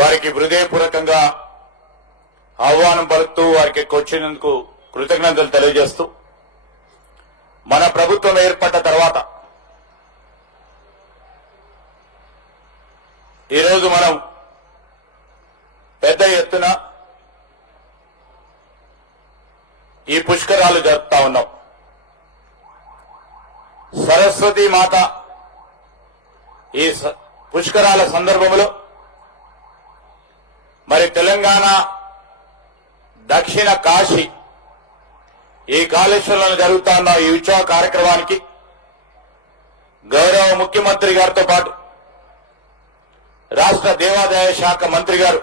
వారికి హృదయపూర్వకంగా ఆహ్వానం పలుకుతూ వారికి వచ్చినందుకు కృతజ్ఞతలు తెలియజేస్తూ మన ప్రభుత్వం ఏర్పడ్డ తర్వాత ఈరోజు మనం పెద్ద ఎత్తున ఈ పుష్కరాలు జరుపుతా ఉన్నాం. సరస్వతి మాత ఈ పుష్కరాల సందర్భంలో మరి తెలంగాణ దక్షిణ కాశీ ఈ కాళేశ్వరంలో జరుగుతా ఉన్న ఈ ఉత్సవ కార్యక్రమానికి గౌరవ ముఖ్యమంత్రి గారితో పాటు రాష్ట్ర దేవాదాయ శాఖ మంత్రి గారు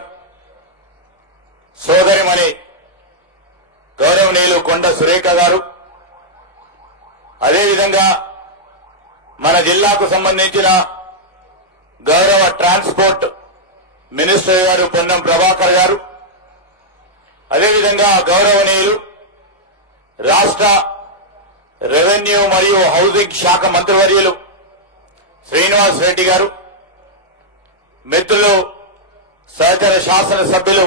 సోదరిమణి గౌరవనీయులు కొండ సురేఖ గారు, అదేవిధంగా మన జిల్లాకు సంబంధించిన గౌరవ ట్రాన్స్పోర్ట్ మినిస్టర్ గారు పొన్నం ప్రభాకర్ గారు, అదేవిధంగా గౌరవనీయులు రాష్ట్ర రెవెన్యూ మరియు హౌసింగ్ శాఖ మంత్రివర్యులు శ్రీనివాస్ రెడ్డి గారు, మిత్రులు సహచర శాసనసభ్యులు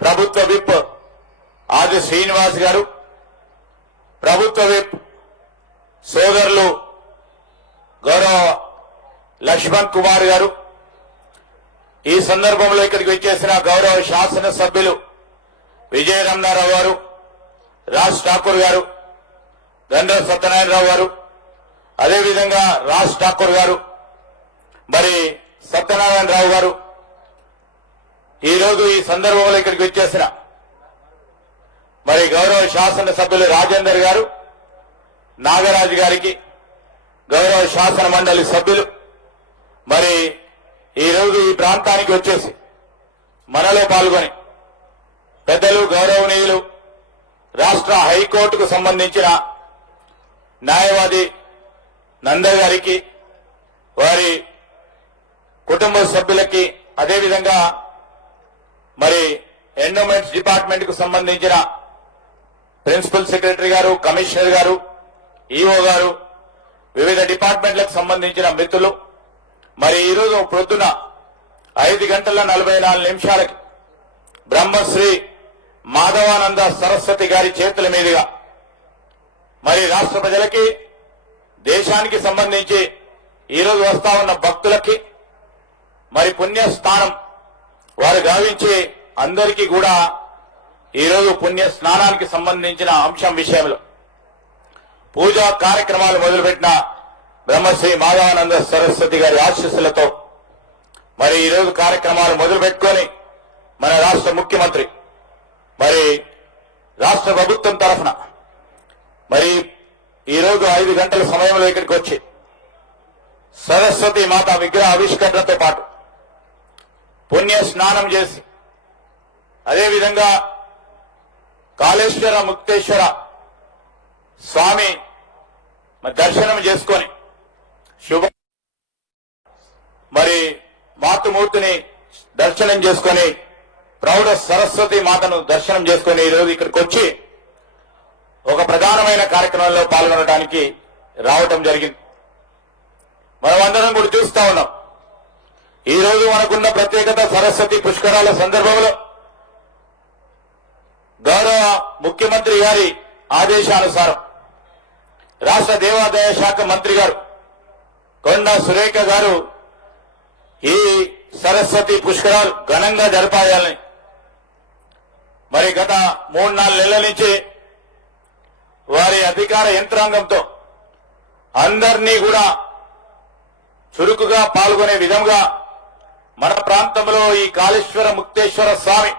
ప్రభుత్వ విప్ ఆది శ్రీనివాస్ గారు, ప్రభుత్వ విప్ సోదరులు గౌరవ లక్ష్మణ్ కుమార్ గారు, ఈ సందర్భంలో ఇక్కడికి వచ్చేసిన గౌరవ శాసనసభ్యులు విజయరమణారావు గారు, రాజ్ ఠాకూర్ గారు, గండ్ర సత్యనారాయణరావు గారు, అదేవిధంగా రాజ్ ఠాకూర్ గారు, మరి సత్యనారాయణరావు గారు, ఈరోజు ఈ సందర్భంలో ఇక్కడికి వచ్చేసిన మరి గౌరవ శాసనసభ్యులు రాజేందర్ గారు, నాగరాజు గారికి, గౌరవ శాసన మండలి సభ్యులు మరి ఈరోజు ఈ ప్రాంతానికి వచ్చేసి మనలో పాల్గొని పెద్దలు గౌరవనీయులు రాష్ట్ర హైకోర్టుకు సంబంధించిన న్యాయవాది నంద గారికి, వారి కుటుంబ సభ్యులకి, అదేవిధంగా మరి ఎండోమెంట్స్ డిపార్ట్మెంట్ కు సంబంధించిన ప్రిన్సిపల్ సెక్రటరీ గారు, కమిషనర్ గారు, ఈఓ గారు, వివిధ డిపార్ట్మెంట్లకు సంబంధించిన మిత్రులు మరి ఈరోజు ప్రొద్దున 5:44 బ్రహ్మశ్రీ మాధవానంద సరస్వతి గారి చేతుల మీదుగా మరి రాష్ట్ర ప్రజలకి, దేశానికి సంబంధించి ఈరోజు వస్తా ఉన్న భక్తులకి మరి పుణ్యస్థానం వారు గావించి అందరికీ కూడా ఈరోజు పుణ్య స్నానానికి సంబంధించిన అంశం విషయంలో పూజా కార్యక్రమాలు మొదలుపెట్టిన బ్రహ్మశ్రీ మాధవానంద సరస్వతి గారి ఆశీస్సులతో మరి ఈరోజు కార్యక్రమాలు మొదలుపెట్టుకొని మన రాష్ట్ర ముఖ్యమంత్రి మరి రాష్ట్ర ప్రభుత్వం తరఫున మరి ఈరోజు 5 గంటల సమయంలో ఇక్కడికి వచ్చి సరస్వతి మాత విగ్రహ ఆవిష్కరణతో పాటు పుణ్య స్నానం చేసి అదేవిధంగా కాళేశ్వర ముక్తేశ్వర స్వామి దర్శనం చేసుకొని శుభ మరి మాతృమూర్తిని దర్శనం చేసుకొని ప్రౌఢ సరస్వతి మాతను దర్శనం చేసుకొని ఈరోజు ఇక్కడికి వచ్చి ఒక ప్రధానమైన కార్యక్రమంలో పాల్గొనడానికి రావటం జరిగింది. మనమందరం కూడా చూస్తా ఉన్నాం. ఈ రోజు మనకున్న ప్రత్యేకత సరస్వతి పుష్కరాల సందర్భంలో గౌరవ ముఖ్యమంత్రి గారి ఆదేశానుసారం రాష్ట్ర దేవాదాయ శాఖ మంత్రి గారు కొండ సురేఖ గారు ఈ సరస్వతి పుష్కరాలు ఘనంగా జరపాలని మరి గత 3-4 నెలల నుంచి వారి అధికార యంత్రాంగంతో అందరినీ కూడా చురుకుగా పాల్గొనే విధంగా మన ప్రాంతంలో ఈ కాళేశ్వర ముక్తేశ్వర స్వామి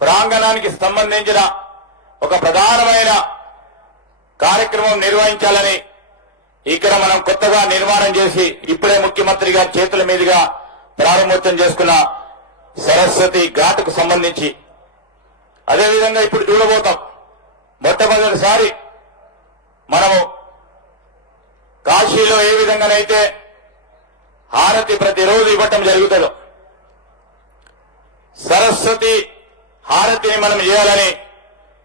ప్రాంగణానికి సంబంధించిన ఒక ప్రధానమైన కార్యక్రమం నిర్వహించాలని ఇక్కడ మనం కొత్తగా నిర్మాణం చేసి ఇప్పుడే ముఖ్యమంత్రి గారి చేతుల మీదుగా ప్రారంభోత్సవం చేసుకున్న సరస్వతి ఘాట్కు సంబంధించి అదేవిధంగా ఇప్పుడు చూడబోతాం. మొట్టమొదటిసారి మనము కాశీలో ఏ విధంగానైతే హారతి ప్రతిరోజు ఇవ్వటం జరుగుతుందో సరస్వతి హారతిని మనం చేయాలని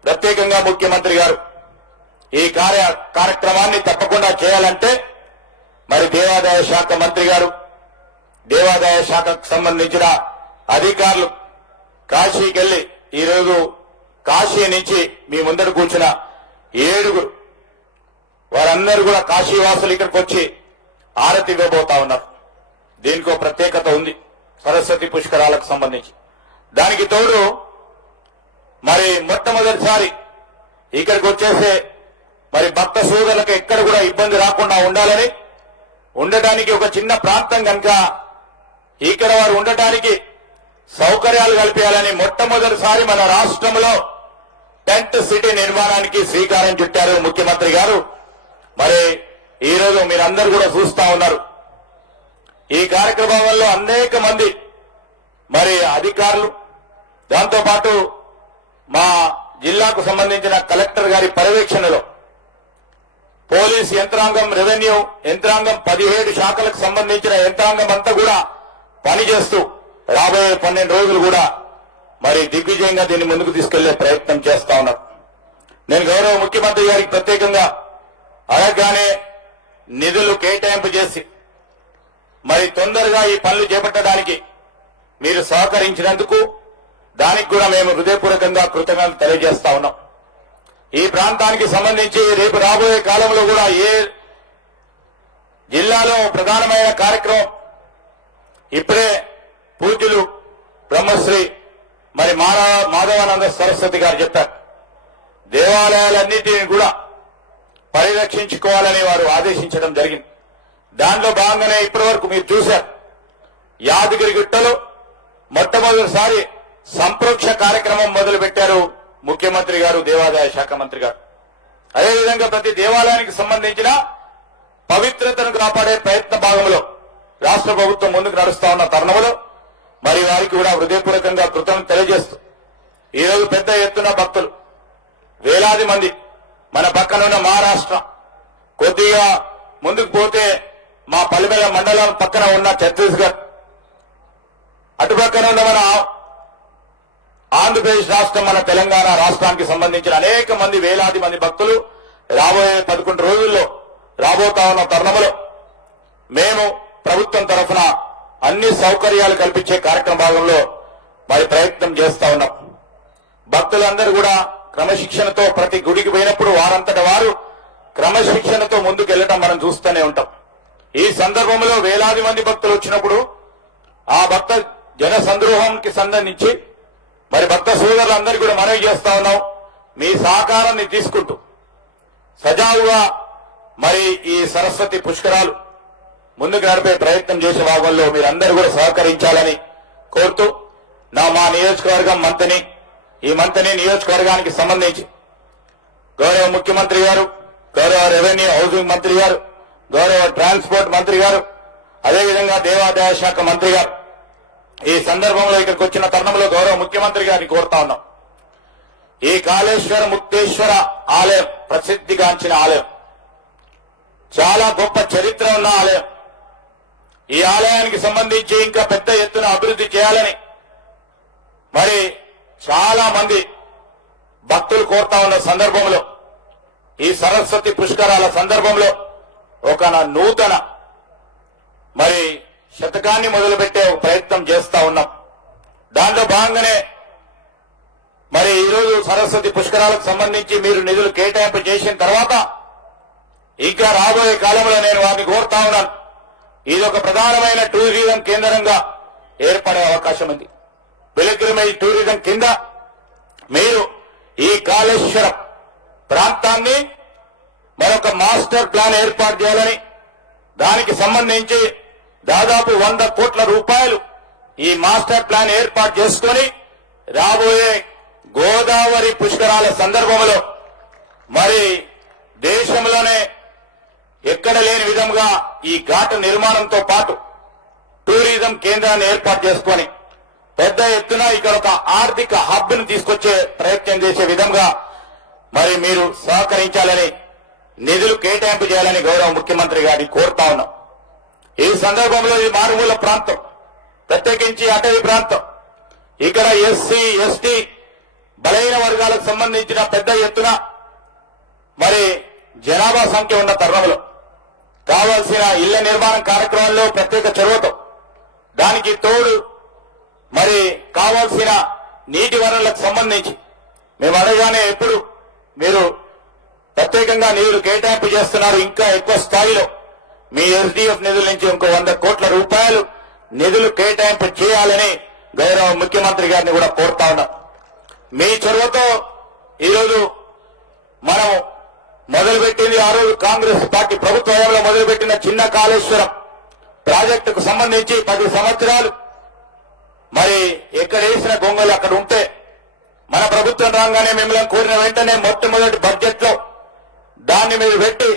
ప్రత్యేకంగా ముఖ్యమంత్రి గారు ఈ కార్యక్రమాన్ని తప్పకుండా చేయాలంటే మరి దేవాదాయ శాఖ మంత్రి గారు దేవాదాయ శాఖకు సంబంధించిన అధికారులు కాశీకి వెళ్లి ఈరోజు కాశీ నుంచి మీ ముందర కూర్చున్న 7 వారందరూ కూడా కాశీవాసులు ఇక్కడికి వచ్చి ఆరతి ఇవ్వబోతా ఉన్నారు. దీనికో ప్రత్యేకత ఉంది సరస్వతి పుష్కరాలకు సంబంధించి. దానికి తోడు మరి మొట్టమొదటిసారి ఇక్కడికి వచ్చేసే మరి భక్త సోదరులకు ఎక్కడ కూడా ఇబ్బంది రాకుండా ఉండాలని, ఉండటానికి ఒక చిన్న ప్రాంతం కనుక ఇక్కడ వారు ఉండటానికి సౌకర్యాలు కల్పించాలని మొట్టమొదటిసారి మన రాష్ట్రంలో టెంట్ సిటీ నిర్మాణానికి శ్రీకారం చుట్టారు ముఖ్యమంత్రి గారు. మరి ఈరోజు మీరందరూ కూడా చూస్తా ఉన్నారు. ఈ కార్యక్రమంలో అనేక మంది మరి అధికారులు, దాంతోపాటు మా జిల్లాకు సంబంధించిన కలెక్టర్ గారి పర్యవేక్షణలో పోలీస్ యంత్రాంగం, రెవెన్యూ యంత్రాంగం, 17 శాఖలకు సంబంధించిన యంత్రాంగం అంతా కూడా పనిచేస్తూ రాబోయే 12 రోజులు కూడా మరి దిగ్విజయంగా దీన్ని ముందుకు తీసుకెళ్లే ప్రయత్నం చేస్తా ఉన్నారు. నేను గౌరవ ముఖ్యమంత్రి గారికి ప్రత్యేకంగా అడగగానే నిధులు కేటాయింపు చేసి మరి తొందరగా ఈ పనులు చేపట్టడానికి మీరు సహకరించినందుకు దానికి కూడా మేము హృదయపూర్వకంగా కృతజ్ఞతలు తెలియజేస్తా ఉన్నాం. ఈ ప్రాంతానికి సంబంధించి రేపు రాబోయే కాలంలో కూడా ఏ జిల్లాలో ప్రధానమైన కార్యక్రమం ఇప్పుడే పూజ్యులు బ్రహ్మశ్రీ మరి మాధవానంద సరస్వతి గారు చెప్పారు. దేవాలయాలన్నింటినీ కూడా పరిరక్షించుకోవాలని వారు ఆదేశించడం జరిగింది. దాంట్లో భాగంగానే ఇప్పటి వరకు మీరు చూశారు, యాదగిరి గుట్టలో మొట్టమొదటిసారి సంప్రోక్ష కార్యక్రమం మొదలు పెట్టారు ముఖ్యమంత్రి గారు, దేవాదాయ శాఖ మంత్రి గారు. అదేవిధంగా ప్రతి దేవాలయానికి సంబంధించిన పవిత్రతను కాపాడే ప్రయత్న భాగంలో రాష్ట్ర ప్రభుత్వం ముందుకు నడుస్తా ఉన్న తరుణంలో మరి వారికి కూడా హృదయపూర్వకంగా కృతజ్ఞతలు తెలియజేస్తూ ఈరోజు పెద్ద ఎత్తున భక్తులు వేలాది మంది మన పక్కనున్న మహారాష్ట్ర, కొద్దిగా ముందుకు పోతే మా పల్లిమేల మండలం పక్కన ఉన్న ఛత్తీస్గఢ్, అటుపక్కన ఉన్న మన ఆంధ్రప్రదేశ్ రాష్ట్రం, మన తెలంగాణ రాష్ట్రానికి సంబంధించిన అనేక మంది వేలాది మంది భక్తులు రాబోయే 11 రోజుల్లో రాబోతా ఉన్న తరుణంలో మేము ప్రభుత్వం తరఫున అన్ని సౌకర్యాలు కల్పించే కార్యక్రమ భాగంలో మరి ప్రయత్నం చేస్తా ఉన్నాం. భక్తులందరూ కూడా క్రమశిక్షణతో ప్రతి గుడికి పోయినప్పుడు వారంతట వారు క్రమశిక్షణతో ముందుకు వెళ్లడం మనం చూస్తూనే ఉంటాం. ఈ సందర్భంలో వేలాది మంది భక్తులు వచ్చినప్పుడు ఆ భక్త జన సంద్రోహంకి సంబంధించి మరి భక్త సోదరులందరికీ కూడా మనవి చేస్తా ఉన్నాం. మీ సహకారాన్ని తీసుకుంటూ సజావుగా మరి ఈ సరస్వతి పుష్కరాలు ముందుకు నడిపే ప్రయత్నం చేసే భాగంలో మీరందరూ కూడా సహకరించాలని కోరుతూ మా నియోజకవర్గం మంత్రిని, ఈ మంత్రిని నియోజకవర్గానికి సంబంధించి గౌరవ ముఖ్యమంత్రి గారు, గౌరవ రెవెన్యూ హౌసింగ్ మంత్రి గారు, గౌరవ ట్రాన్స్పోర్ట్ మంత్రి గారు, అదేవిధంగా దేవాదాయ శాఖ మంత్రి గారు ఈ సందర్భంలో ఇక్కడికి వచ్చిన తరుణంలో గౌరవ ముఖ్యమంత్రి గారిని కోరుతా ఉన్నాం. ఈ కాళేశ్వర ముక్తేశ్వర ఆలయం ప్రసిద్ధిగాంచిన ఆలయం, చాలా గొప్ప చరిత్ర ఉన్న ఆలయం. ఈ ఆలయానికి సంబంధించి ఇంకా పెద్ద ఎత్తున అభివృద్ధి చేయాలని మరి చాలా మంది భక్తులు కోరుతా ఉన్న సందర్భంలో ఈ సరస్వతి పుష్కరాల సందర్భంలో ఒక నూతన మరి శతకాన్ని మొదలుపెట్టే ప్రయత్నం చేస్తా ఉన్నాం. దాంట్లో భాగంగానే మరి ఈరోజు సరస్వతి పుష్కరాలకు సంబంధించి మీరు నిధులు కేటాయింపు చేసిన తర్వాత ఇంకా రాబోయే కాలంలో నేను వారిని కోరుతా ఉన్నాను, ఇది ఒక ప్రధానమైన టూరిజం కేంద్రంగా ఏర్పడే అవకాశం ఉంది. పిల్గ్రిమేజ్ టూరిజం కింద మీరు ఈ కాళేశ్వరం ప్రాంతాన్ని మరొక మాస్టర్ ప్లాన్ ఏర్పాటు చేయాలని, దానికి సంబంధించి దాదాపు 100 కోట్ల రూపాయలు ఈ మాస్టర్ ప్లాన్ ఏర్పాటు చేసుకుని రాబోయే గోదావరి పుష్కరాల సందర్భంలో మరి దేశంలోనే ఎక్కడ లేని విధంగా ఈ ఘాట్ నిర్మాణంతో పాటు టూరిజం కేంద్రాన్ని ఏర్పాటు చేసుకొని పెద్ద ఎత్తున ఇక్కడ ఒక ఆర్థిక హబ్ ను తీసుకొచ్చే ప్రయత్నం చేసే విధంగా మరి మీరు సహకరించాలని, నిధులు కేటాయింపు చేయాలని గౌరవ ముఖ్యమంత్రి గారిని కోరుతా ఉన్నాం. ఈ సందర్భంలో ఈ మారుమూల ప్రాంతం, ప్రత్యేకించి అటవీ ప్రాంతం, ఇక్కడ ఎస్సీ ఎస్టీ బలహీన వర్గాలకు సంబంధించిన పెద్ద ఎత్తున మరి జనాభా సంఖ్య ఉన్న తరుణంలో కావాల్సిన ఇళ్ల నిర్మాణం కార్యక్రమంలో ప్రత్యేక చొరవతో దానికి తోడు మరి కావాల్సిన నీటి వనరులకు సంబంధించి మేము అడగానే ఎప్పుడు మీరు ప్రత్యేకంగా నిధులు కేటాయింపు చేస్తున్నారు, ఇంకా ఎక్కువ స్థాయిలో మీ ఎస్డిఎఫ్ నిధుల నుంచి ఇంకో 100 కోట్ల రూపాయలు నిధులు కేటాయింపు చేయాలని గౌరవ ముఖ్యమంత్రి గారిని కూడా కోరుతా ఉన్నాం. మీ చొరవతో ఈరోజు మనం మొదలుపెట్టింది ఆ రోజు కాంగ్రెస్ పార్టీ ప్రభుత్వ హయాంలో మొదలుపెట్టిన చిన్న కాళేశ్వరం ప్రాజెక్టుకు సంబంధించి 10 సంవత్సరాలు మరి ఎక్కడ వేసిన గొంగలు అక్కడ ఉంటే మన ప్రభుత్వం రాగానే మిమ్మల్ని కోరిన వెంటనే మొట్టమొదటి బడ్జెట్ లో దాన్ని మీరు పెట్టి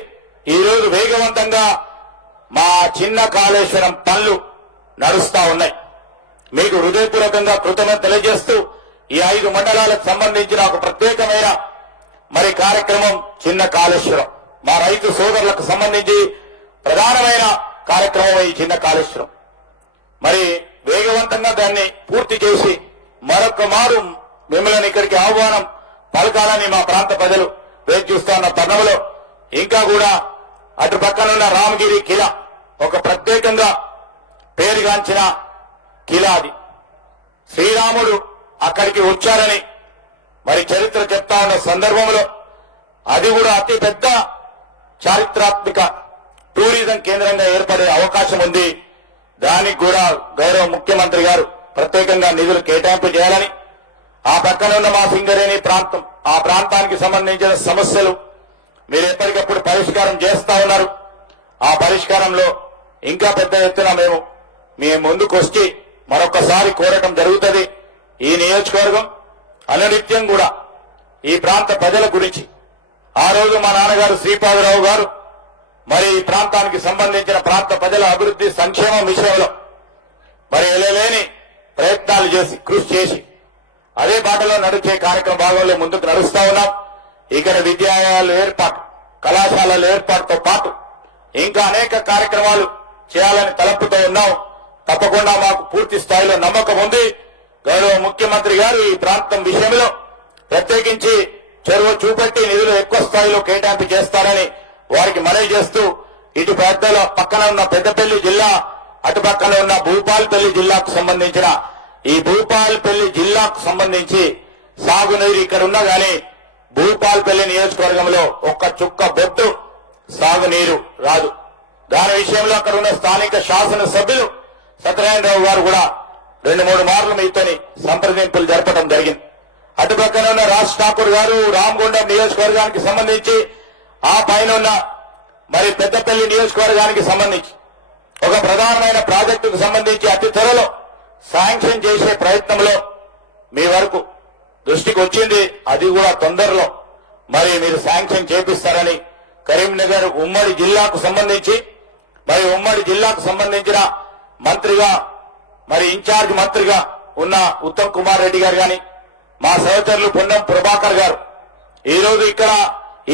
ఈరోజు వేగవంతంగా మా చిన్న కాళేశ్వరం పనులు నడుస్తా ఉన్నాయి. మీకు హృదయపూర్వకంగా కృతజ్ఞత తెలియజేస్తూ ఈ 5 మండలాలకు సంబంధించిన ఒక ప్రత్యేకమైన మరి కార్యక్రమం చిన్న కాళేశ్వరం మా రైతు సోదరులకు సంబంధించి ప్రధానమైన కార్యక్రమం ఈ చిన్న కాళేశ్వరం. మరి వేగవంతంగా దాన్ని పూర్తి చేసి మరొక మారు మిమ్మల్ని ఇక్కడికి ఆహ్వానం పలకాలని మా ప్రాంత ప్రజలు వేచి చూస్తున్న తరుణంలో ఇంకా కూడా అటు పక్కనున్న రామగిరి కిలా ఒక ప్రత్యేకంగా పేరుగాంచిన కిలా అది. శ్రీరాముడు అక్కడికి వచ్చారని మరి చరిత్ర చెప్తా ఉన్న సందర్భంలో అది కూడా అతి పెద్ద చారిత్రాత్మక టూరిజం కేంద్రంగా ఏర్పడే అవకాశం ఉంది. దానికి కూడా గౌరవ ముఖ్యమంత్రి గారు ప్రత్యేకంగా నిధులు కేటాయింపు చేయాలని, ఆ పక్కన ఉన్న మా సింగరేణి ప్రాంతం ఆ ప్రాంతానికి సంబంధించిన సమస్యలు మీరు ఎప్పటికప్పుడు పరిష్కారం చేస్తా ఉన్నారు. ఆ పరిష్కారంలో ఇంకా పెద్ద ఎత్తున మేము ముందుకు వచ్చి మరొకసారి కోరటం జరుగుతుంది. ఈ నియోజకవర్గం అనునిత్యం కూడా ఈ ప్రాంత ప్రజల గురించి ఆ రోజు మా నాన్నగారు శ్రీపాదరావు గారు మరి ఈ ప్రాంతానికి సంబంధించిన ప్రాంత ప్రజల అభివృద్ధి సంక్షేమం విషయంలో మరి ఎలలేని ప్రయత్నాలు చేసి కృషి చేసి అదే బాటలో నడిచే కార్యక్రమ భాగంలో ముందుకు నడుస్తా ఉన్నాం. ఇక్కడ విద్యాలయాల ఏర్పాటు, కళాశాలల ఏర్పాటుతో పాటు ఇంకా అనేక కార్యక్రమాలు చేయాలని తలపుతో ఉన్నాం. తప్పకుండా మాకు పూర్తి స్థాయిలో నమ్మకం ఉంది. గౌరవ ముఖ్యమంత్రి గారు ఈ ప్రాంతం విషయంలో ప్రత్యేకించి చొరవ చూపెట్టి నిధులు ఎక్కువ స్థాయిలో కేటాయింపు చేస్తారని వారికి మనవి చేస్తూ ఇటు పెద్దల పక్కన ఉన్న పెద్దపల్లి జిల్లా అటు పక్కన ఉన్న భూపాలపల్లి జిల్లాకు సంబంధించిన ఈ భూపాలపల్లి జిల్లాకు సంబంధించి సాగునీరు ఇక్కడ ఉన్నా గానీ భూపాలపల్లి నియోజకవర్గంలో ఒక్క చుక్క బొట్టు సాగునీరు రాదు. దాని విషయంలో అక్కడ ఉన్న స్థానిక శాసనసభ్యులు సత్యనారాయణరావు గారు కూడా 2-3 మార్లు మీతోని సంప్రదింపులు జరపడం జరిగింది. అటు పక్కన ఉన్న రాజ్ ఠాకూర్ గారు రామగుండం నియోజకవర్గానికి సంబంధించి ఆ పైన ఉన్న మరి పెద్దపల్లి నియోజకవర్గానికి సంబంధించి ఒక ప్రధానమైన ప్రాజెక్టుకు సంబంధించి అతి త్వరలో శాంక్షన్ చేసే ప్రయత్నంలో మీ వరకు దృష్టికి వచ్చింది. అది కూడా తొందరలో మరి మీరు శాంక్షన్ చేపిస్తారని కరీంనగర్ ఉమ్మడి జిల్లాకు సంబంధించి మరి ఉమ్మడి జిల్లాకు సంబంధించిన మంత్రిగా మరి ఇన్ఛార్జ్ మంత్రిగా ఉన్న ఉత్తమ్ కుమార్ రెడ్డి గారు గాని మా సహచరులు పొన్నం ప్రభాకర్ గారు ఈ రోజు ఇక్కడ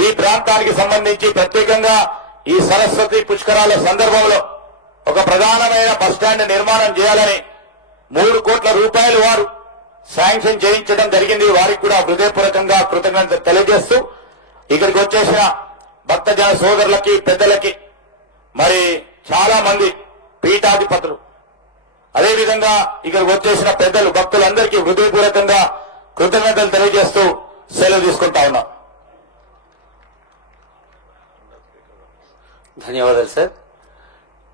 ఈ ప్రాంతానికి సంబంధించి ప్రత్యేకంగా ఈ సరస్వతి పుష్కరాల సందర్భంలో ఒక ప్రధానమైన బస్టాండ్ నిర్మాణం చేయాలని 3 కోట్ల రూపాయలు వారు శాంక్షన్ చేయించడం జరిగింది. వారికి కూడా హృదయపూర్వకంగా కృతజ్ఞత తెలియజేస్తూ ఇక్కడికి వచ్చేసిన భక్తజన సోదరులకి పెద్దలకి మరి చాలా మంది పీఠాధిపతులు అదేవిధంగా ఇక్కడికి వచ్చేసిన పెద్దలు భక్తులందరికీ హృదయపూర్వకంగా కృతజ్ఞతలు తెలియజేస్తూ సెలవు తీసుకుంటా ఉన్నాం. ధన్యవాదాలు సార్.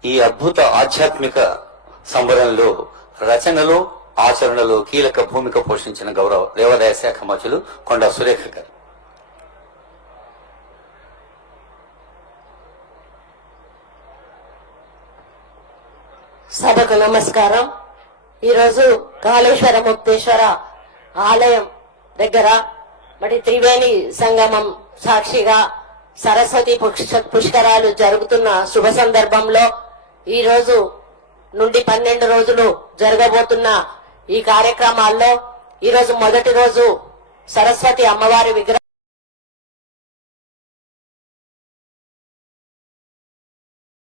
ఈ అద్భుత ఆధ్యాత్మిక సంబరంలో రచనలో ఆచరణలో కీలక భూమిక పోషించిన గౌరవ దేవాదాయ శాఖ మంత్రులు కొండా సురేఖ గారు. సభకు నమస్కారం. ఈరోజు కాళేశ్వర ముక్తేశ్వర ఆలయం దగ్గర మరి త్రివేణి సంగమం సాక్షిగా సరస్వతి పుష్కరాలు జరుగుతున్న శుభ సందర్భంలో ఈ రోజు నుండి 12 రోజులు జరగబోతున్న ఈ కార్యక్రమాల్లో ఈ రోజు మొదటి రోజు సరస్వతి అమ్మవారి విగ్రహం